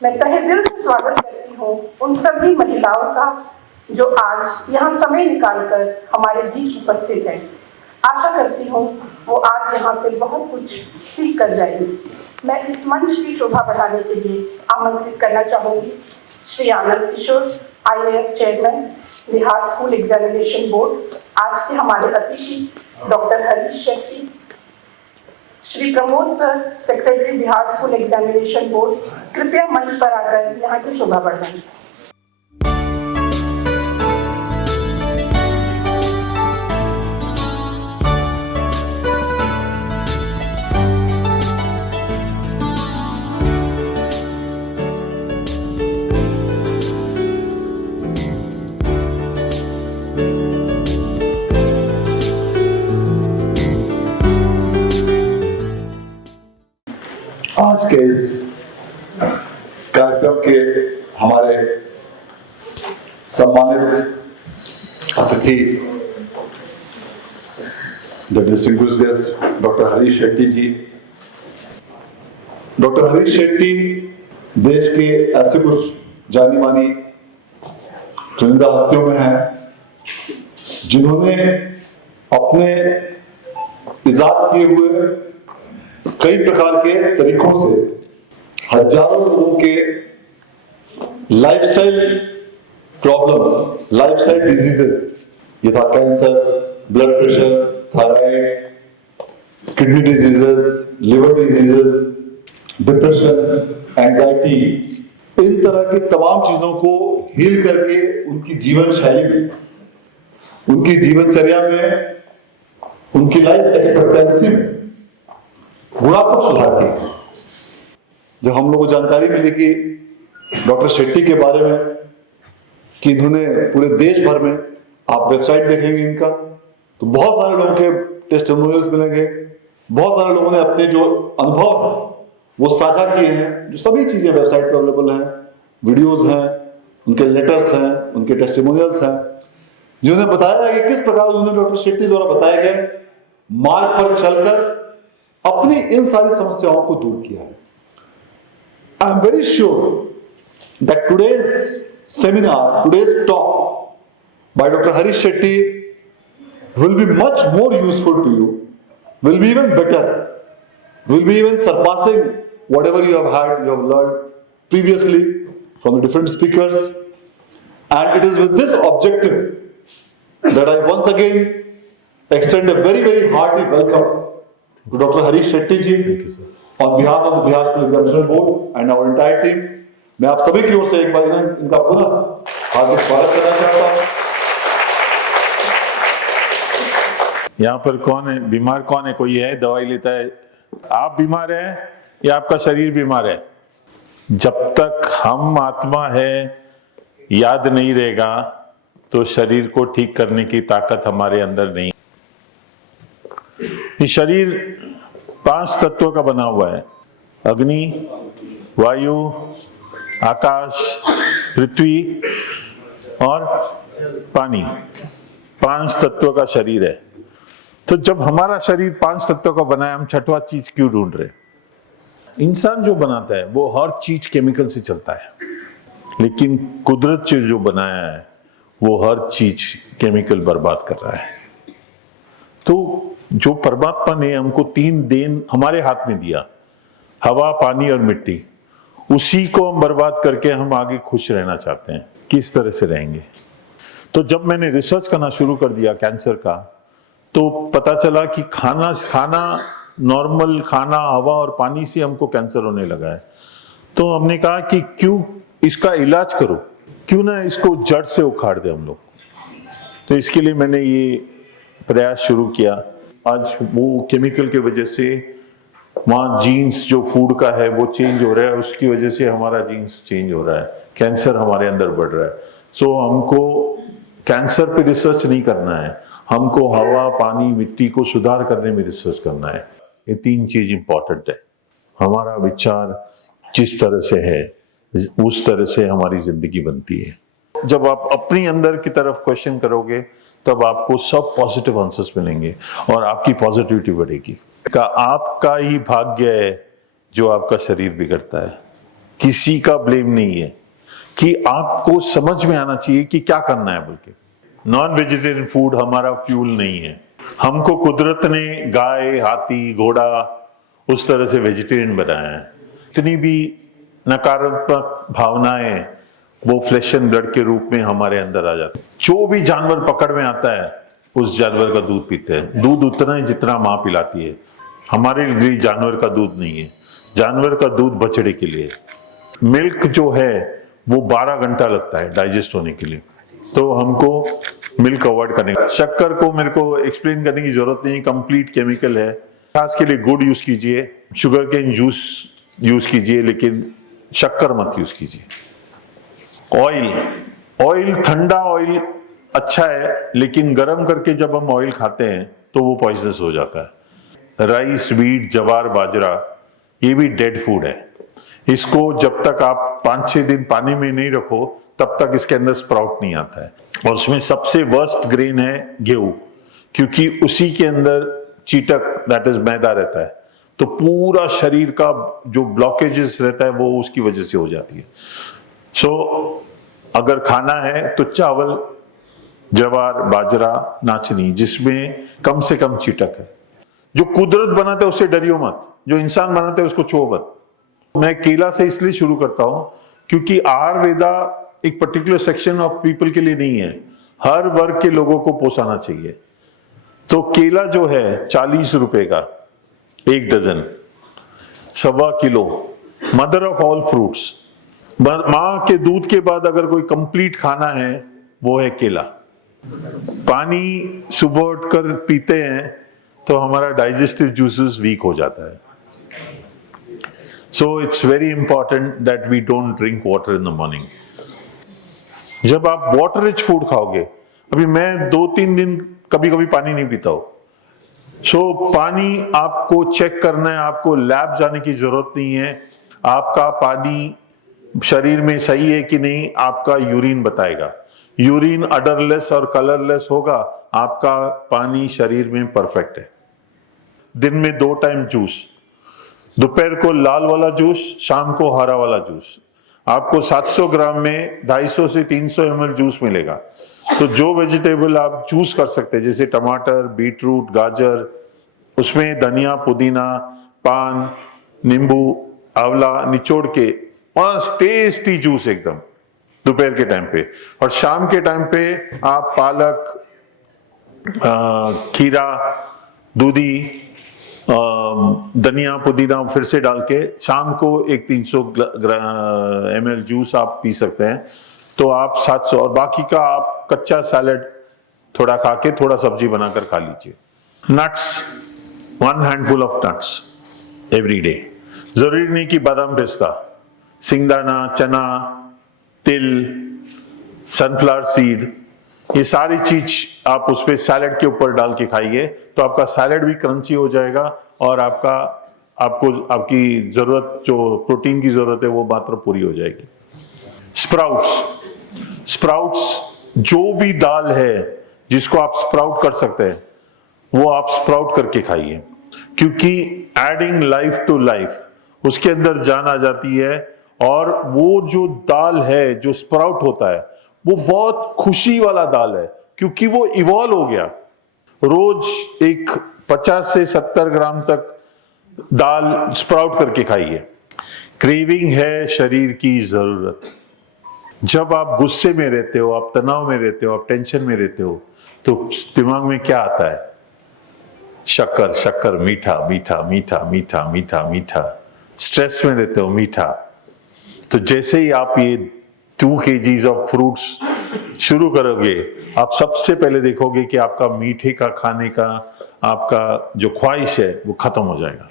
मैं तहे दिल से स्वागत करती हूँ उन सभी महिलाओं का जो आज यहाँ समय निकालकर हमारे बीच उपस्थित हैं। आशा करती हूँ वो आज यहाँ से बहुत कुछ सीख कर जाएंगी। मैं इस मंच की शोभा बढ़ाने के लिए आमंत्रित करना चाहूँगी Shri Anand Kishore, IAS chairman, Bihar school examination board. आज के हमारे अतिथि doctor Harish Shetty, Shri Pramod sir, secretary Bihar school examination board, कृपया मंच पर आकर यहाँ की शोभा बढ़ाएं। आज के इस कार्यक्रम के हमारे सम्मानित अतिथि the distinguished guest doctor Harish Shetty ji. Doctor Harish Shetty देश के ऐसे कुछ जानी मानी चुनिंदा हस्तियों में हैं जिन्होंने अपने इजाद किए हुए कई प्रकार के तरीकों से हजारों लोगों के लाइफस्टाइल प्रॉब्लम्स, लाइफस्टाइल डिजीजेस, यथा cancer, blood pressure, thyroid, kidney diseases, liver diseases, depression, anxiety, इन तरह की तमाम चीजों को हील करके उनकी जीवन शैली में, उनकी जीवनचर्या में, उनकी लाइफ एक्सपेक्टेंसी में गुणात्मक सुधार किए। जब हम लोगों को जानकारी मिली कि डॉक्टर शेट्टी के बारे में कि इन्होंने पूरे देश भर में, आप वेबसाइट देखेंगे इनका तो बहुत सारे लोगों के टेस्टिमोनियल्स मिलेंगे, बहुत सारे लोगों ने अपने जो अनुभव हैं वो साझा किए हैं, जो सभी चीजें वेबसाइट पर अवेलेबल हैं, वीडियोज हैं, उनके लेटर्स हैं, उनके टेस्टिमोनियल्स हैं, जिन्होंने बताया है कि किस प्रकार उन्होंने डॉक्टर शेट्टी द्वारा बताए गए मार्ग पर चलकर अपनी इन सारी समस्याओं को दूर किया है। I am very sure that today's seminar, today's talk by doctor Harish Shetty will be much more useful to you, will be even better, will be even surpassing whatever you have learned previously from the different speakers. And it is with this objective that I once again extend a very, very hearty welcome to Dr. Harish Shetty ji on behalf of the Bihar School Examination Board and our entire team. मैं आप सभी की ओर से एक बार इनका पुनः हार्दिक स्वागत करना चाहता हूँ। यहाँ पर कौन है बीमार, कौन है? कोई है दवाई लेता है? आप बीमार हैं या आपका शरीर बीमार है? जब तक हम आत्मा है याद नहीं रहेगा तो शरीर को ठीक करने की ताकत हमारे अंदर नहीं। ये शरीर 5 तत्वों का बना हुआ है: अग्नि, वायु, आकाश, पृथ्वी और पानी। 5 तत्वों का शरीर है। तो जब हमारा शरीर 5 तत्वों का बना है, हम छठवां चीज क्यों ढूंढ रहे? इंसान जो बनाता है वो हर चीज केमिकल से चलता है, लेकिन कुदरत जो बनाया है वो हर चीज केमिकल बर्बाद कर रहा है। तो जो परमात्मा ने हमको 3 देन हमारे हाथ में दिया, हवा, पानी और मिट्टी, उसी को हम बर्बाद करके हम आगे खुश रहना चाहते हैं। किस तरह से रहेंगे? तो जब मैंने रिसर्च करना शुरू कर दिया कैंसर का, तो पता चला कि खाना नॉर्मल खाना, हवा और पानी से हमको कैंसर होने लगा है। तो हमने कहा कि क्यों इसका इलाज करो, क्यों ना इसको जड़ से उखाड़ दे हम लोग। तो इसके लिए मैंने ये प्रयास शुरू किया। आज वो केमिकल की वजह से वहाँ जीन्स जो फूड का है वो चेंज हो रहा है, उसकी वजह से हमारा जीन्स चेंज हो रहा है, कैंसर हमारे अंदर बढ़ रहा है। सो हमको कैंसर पे रिसर्च नहीं करना है, हमको हवा, पानी, मिट्टी को सुधार करने में रिसर्च करना है। ये 3 चीज इंपॉर्टेंट है। हमारा विचार जिस तरह से है उस तरह से हमारी जिंदगी बनती है। जब आप अपनी अंदर की तरफ क्वेश्चन करोगे तब आपको सब पॉजिटिव आंसर्स मिलेंगे और आपकी पॉजिटिविटी बढ़ेगी। का आपका ही भाग्य है जो आपका शरीर बिगड़ता है। किसी का ब्लेम नहीं है कि आपको समझ में आना चाहिए कि क्या करना है बोल के। नॉन वेजिटेरियन फूड हमारा फ्यूल नहीं है। हमको कुदरत ने गाय, हाथी, घोड़ा उस तरह से वेजिटेरियन बनाया है। इतनी भी नकारात्मक भावनाएं वो फ्लैश एंड ब्लड के रूप में हमारे अंदर आ जाती है। जो भी जानवर पकड़ में आता है उस जानवर का दूध पीते हैं। दूध उतना ही जितना माँ पिलाती है। हमारे लिए जानवर का दूध नहीं है, जानवर का दूध बछड़े के लिए। मिल्क जो है वो 12 घंटा लगता है डाइजेस्ट होने के लिए, तो हमको मिल्क अवॉइड करने का। शक्कर को मेरे को एक्सप्लेन करने की जरूरत नहीं, कंप्लीट केमिकल है। खास के लिए गुड़ यूज कीजिए, शुगर केन जूस यूज कीजिए, लेकिन शक्कर मत यूज कीजिए। ऑयल ठंडा ऑयल अच्छा है, लेकिन गर्म करके जब हम ऑयल खाते हैं तो वो पॉइजनस हो जाता है। राइस, व्हीट, जवार, बाजरा ये भी डेड फूड है। इसको जब तक आप 5-6 दिन पानी में नहीं रखो तब तक इसके अंदर स्प्राउट नहीं आता है। और उसमें सबसे वर्स्ट ग्रेन है गेहूं, क्योंकि उसी के अंदर चीटक दैट इज मैदा रहता है, तो पूरा शरीर का जो ब्लॉकेजेस रहता है वो उसकी वजह से हो जाती है। सो अगर खाना है तो चावल, जवार, बाजरा, नाचनी, जिसमें कम से कम चीटक है। जो कुदरत बनाता है उससे डरियो मत, जो इंसान बनाता है उसको छुओ मत। मैं केला से इसलिए शुरू करता हूं क्योंकि आयुर्वेदा एक पर्टिकुलर सेक्शन ऑफ पीपल के लिए नहीं है, हर वर्ग के लोगों को पोसाना चाहिए। तो केला जो है 40 रुपए का 1 dozen, 1.25 kilo, mother of all fruits. मां के दूध के बाद अगर कोई कंप्लीट खाना है वो है केला। पानी सुबह उठकर पीते हैं तो हमारा डाइजेस्टिव जूसेस वीक हो जाता है। So it's very important that we don't drink water in the morning. जब आप वाटर रिच फूड खाओगे, अभी मैं 2-3 दिन कभी कभी पानी नहीं पीता हूं, सो पानी आपको चेक करना है, आपको लैब जाने की जरूरत नहीं है। आपका पानी शरीर में सही है कि नहीं आपका यूरिन बताएगा। यूरिन अडरलेस और कलरलेस होगा, आपका पानी शरीर में परफेक्ट है। दिन में 2 टाइम जूस, दोपहर को लाल वाला जूस, शाम को हरा वाला जूस। आपको 700 ग्राम में 250 से 300 ml जूस मिलेगा। तो जो वेजिटेबल आप जूस कर सकते हैं, जैसे टमाटर, बीटरूट, गाजर, उसमें धनिया, पुदीना, पान, नींबू, आंवला निचोड़ के मस्त टेस्टी जूस एकदम दोपहर के टाइम पे। और शाम के टाइम पे आप पालक, खीरा, दूधी, धनिया, पुदीना फिर से डाल के शाम को एक 300 ml जूस आप पी सकते हैं। तो आप 700, और बाकी का आप कच्चा सैलेड थोड़ा खा के थोड़ा सब्जी बनाकर खा लीजिए। Nuts, 1 handful of nuts every day. जरूरी नहीं कि बादाम, पिस्ता, सिंगदाना, चना, तिल, सनफ्लावर सीड, ये सारी चीज आप उस पे सैलेड के ऊपर डाल के खाइए तो आपका सैलेड भी क्रंची हो जाएगा और आपको आपकी जरूरत, जो प्रोटीन की जरूरत है वो मात्र पूरी हो जाएगी। स्प्राउट्स जो भी दाल है जिसको आप स्प्राउट कर सकते हैं वो आप स्प्राउट करके खाइए, क्योंकि एडिंग लाइफ टू लाइफ उसके अंदर जान आ जाती है। और वो जो दाल है जो स्प्राउट होता है वो बहुत खुशी वाला दाल है, क्योंकि वो इवॉल्व हो गया। रोज एक 50 से 70 ग्राम तक दाल स्प्राउट करके खाइए। क्रेविंग है शरीर की जरूरत। जब आप गुस्से में रहते हो, आप तनाव में रहते हो, आप टेंशन में रहते हो, तो दिमाग में क्या आता है? शक्कर, शक्कर, मीठा मीठा मीठा मीठा मीठा मीठा। स्ट्रेस में रहते हो, मीठा। तो जैसे ही आप ये 2 kgs ऑफ फ्रूट्स शुरू करोगे, आप सबसे पहले देखोगे कि आपका मीठे का खाने का आपका जो ख्वाहिश है वो खत्म हो जाएगा।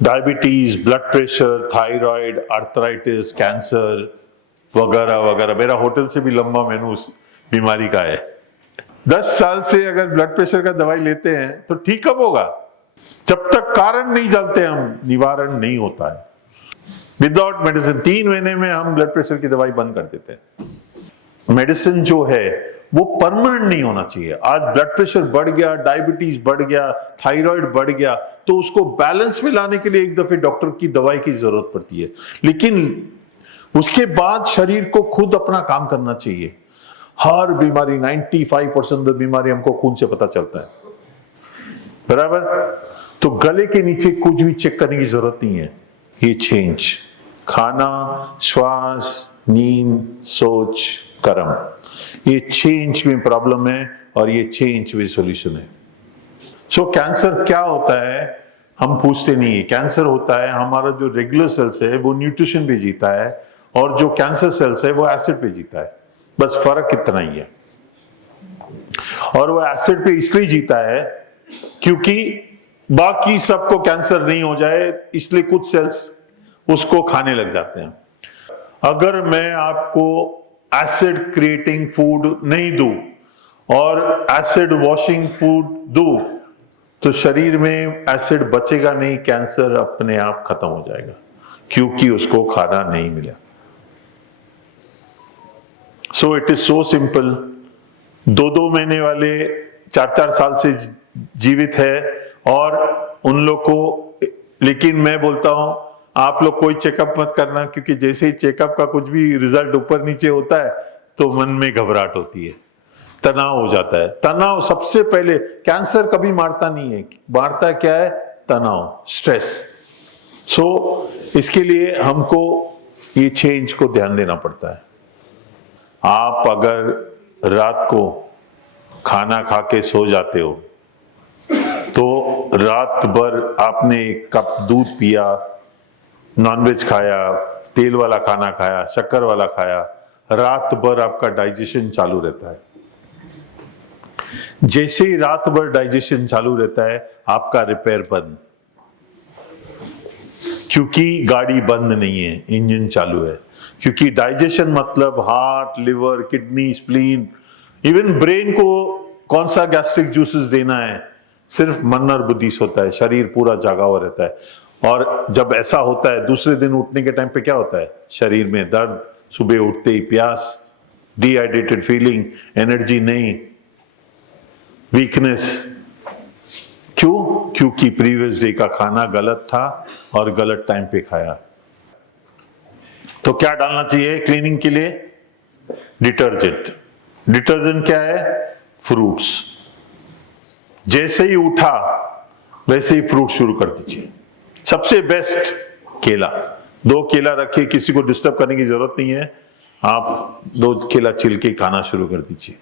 Diabetes, blood pressure, thyroid, arthritis, cancer वगैरह वगैरह, मेरा होटल से भी लंबा मेनू उस बीमारी का है। 10 साल से अगर ब्लड प्रेशर का दवाई लेते हैं तो ठीक कब होगा? जब तक कारण नहीं जानते हम, निवारण नहीं होता है। विदाउट मेडिसिन 3 महीने में हम ब्लड प्रेशर की दवाई बंद कर देते हैं। मेडिसिन जो है वो परमानेंट नहीं होना चाहिए। आज ब्लड प्रेशर बढ़ गया, डायबिटीज बढ़ गया, थायराइड बढ़ गया, तो उसको बैलेंस में लाने के लिए एक दफे डॉक्टर की दवाई की जरूरत पड़ती है, लेकिन उसके बाद शरीर को खुद अपना काम करना चाहिए। हर बीमारी 95% बीमारी हमको खून से पता चलता है, बराबर। तो गले के नीचे कुछ भी चेक करने की जरूरत नहीं है। ये चेंज, खाना, श्वास, नींद, सोच, कर्म, ये चेंज में प्रॉब्लम है और ये चेंज में सॉल्यूशन है। सो कैंसर क्या होता है हम पूछते नहीं है। कैंसर होता है हमारा जो रेगुलर सेल्स है वो न्यूट्रिशन पे जीता है, और जो कैंसर सेल्स है वो एसिड पे जीता है, बस फर्क इतना ही है। और वो एसिड पे इसलिए जीता है क्योंकि बाकी सबको कैंसर नहीं हो जाए, इसलिए कुछ सेल्स उसको खाने लग जाते हैं। अगर मैं आपको एसिड क्रिएटिंग फूड नहीं दूं और एसिड वॉशिंग फूड दूं तो शरीर में एसिड बचेगा नहीं, कैंसर अपने आप खत्म हो जाएगा क्योंकि उसको खाना नहीं मिला। So it is so simple. 2-2 महीने वाले 4-4 साल से जीवित है और उन लोग को, लेकिन मैं बोलता हूं आप लोग कोई चेकअप मत करना, क्योंकि जैसे ही चेकअप का कुछ भी रिजल्ट ऊपर नीचे होता है तो मन में घबराहट होती है, तनाव हो जाता है। तनाव सबसे पहले, कैंसर कभी मारता नहीं है, मारता क्या है? तनाव, स्ट्रेस। सो इसके लिए हमको ये चेंज को ध्यान देना पड़ता है। आप अगर रात को खाना खा के सो जाते हो तो रात भर आपने 1 कप दूध पिया, नॉनवेज खाया, तेल वाला खाना खाया, शक्कर वाला खाया, रात भर आपका डाइजेशन चालू रहता है। जैसे ही रात भर डाइजेशन चालू रहता है आपका रिपेयर बंद, क्योंकि गाड़ी बंद नहीं है, इंजन चालू है। क्योंकि डाइजेशन मतलब heart, liver, kidney, spleen, even brain को कौन सा गैस्ट्रिक जूसेस देना है, सिर्फ मन और बुद्धि से होता है, शरीर पूरा जागा हुआ रहता है। और जब ऐसा होता है दूसरे दिन उठने के टाइम पे क्या होता है? शरीर में दर्द, सुबह उठते ही प्यास, डिहाइड्रेटेड फीलिंग, एनर्जी नहीं, वीकनेस। क्यों? क्योंकि प्रीवियस डे का खाना गलत था और गलत टाइम पे खाया। तो क्या डालना चाहिए क्लीनिंग के लिए? डिटर्जेंट। डिटर्जेंट क्या है? फ्रूट्स। जैसे ही उठा वैसे ही फ्रूट शुरू कर दीजिए। सबसे बेस्ट केला, 2 केला रखिए, किसी को डिस्टर्ब करने की जरूरत नहीं है, आप 2 केला छिल के खाना शुरू कर दीजिए।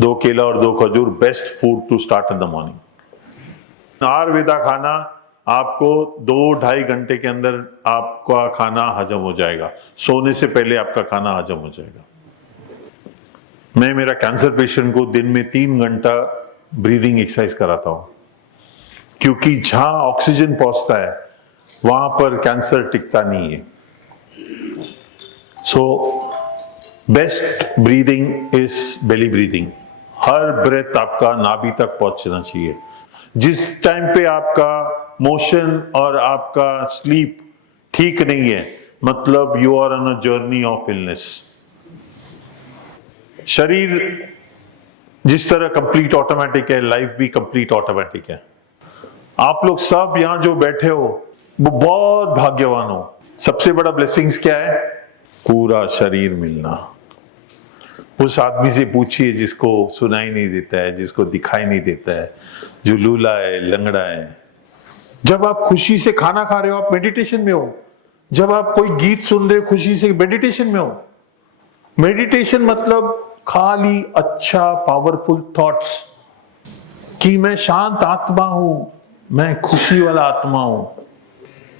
2 केला और 2 खजूर, best food to start in the morning. Ayurveda खाना आपको 2-2.5 घंटे के अंदर आपका खाना हजम हो जाएगा, सोने से पहले आपका खाना हजम हो जाएगा। मैं मेरा कैंसर पेशेंट को दिन में 3 घंटा ब्रीदिंग एक्सरसाइज कराता हूं, क्योंकि जहां ऑक्सीजन पहुंचता है वहां पर कैंसर टिकता नहीं है। So best breathing is belly breathing. हर ब्रेथ आपका नाभि तक पहुंचना चाहिए। जिस टाइम पे आपका मोशन और आपका स्लीप ठीक नहीं है, मतलब you are on a journey of illness. शरीर जिस तरह कंप्लीट ऑटोमेटिक है, लाइफ भी कंप्लीट ऑटोमेटिक है। आप लोग सब यहां जो बैठे हो वो बहुत भाग्यवान हो। सबसे बड़ा ब्लेसिंग्स क्या है? पूरा शरीर मिलना। उस आदमी से पूछिए जिसको सुनाई नहीं देता है, जिसको दिखाई नहीं देता है, जो लूला है, लंगड़ा है। जब आप खुशी से खाना खा रहे हो आप मेडिटेशन में हो। जब आप कोई गीत सुन रहे हो खुशी से, मेडिटेशन में हो। मेडिटेशन मतलब खाली अच्छा पावरफुल थॉट्स कि मैं शांत आत्मा हूं, मैं खुशी वाला आत्मा हूं,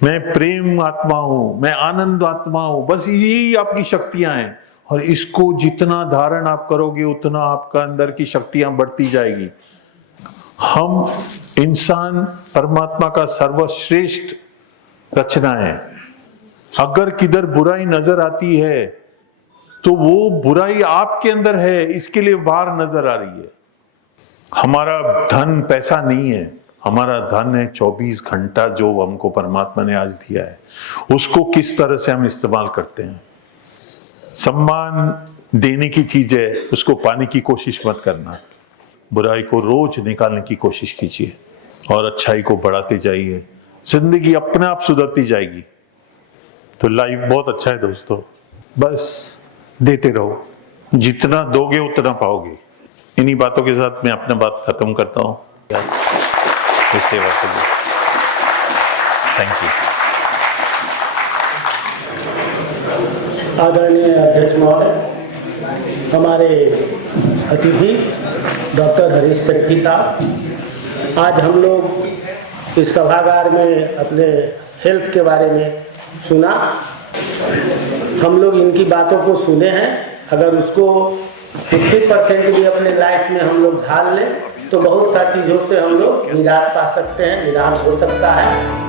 मैं प्रेम आत्मा हूं, मैं आनंद आत्मा हूं। बस यही आपकी शक्तियां हैं, और इसको जितना धारण आप करोगे उतना आपका अंदर की शक्तियां बढ़ती जाएगी। हम इंसान परमात्मा का सर्वश्रेष्ठ रचना है। अगर किधर बुराई नजर आती है तो वो बुराई आपके अंदर है, इसके लिए बाहर नजर आ रही है। हमारा धन पैसा नहीं है, हमारा धन है 24 घंटा जो हमको परमात्मा ने आज दिया है। उसको किस तरह से हम इस्तेमाल करते हैं। सम्मान देने की चीज है उसको पाने की कोशिश मत करना। बुराई को रोज निकालने की कोशिश कीजिए और अच्छाई को बढ़ाते जाइए। जिंदगी अपने आप सुधरती जाएगी। तो लाइफ बहुत अच्छा है दोस्तों, बस देते रहो, जितना दोगे उतना पाओगे। इन्हीं बातों के साथ मैं अपना बात खत्म करता हूँ। इस सेवा के लिए थैंक यू। आदरणीय अध्यक्ष महोदय, हमारे अतिथि डॉक्टर हरीश सेठी साहब, आज हम लोग इस सभागार में अपने हेल्थ के बारे में सुना। हम लोग इनकी बातों को सुने हैं, अगर उसको 50% भी अपने लाइफ में हम लोग ढाल लें तो बहुत सारी चीज़ों से हम लोग निजात पा सकते हैं, निदान हो सकता है।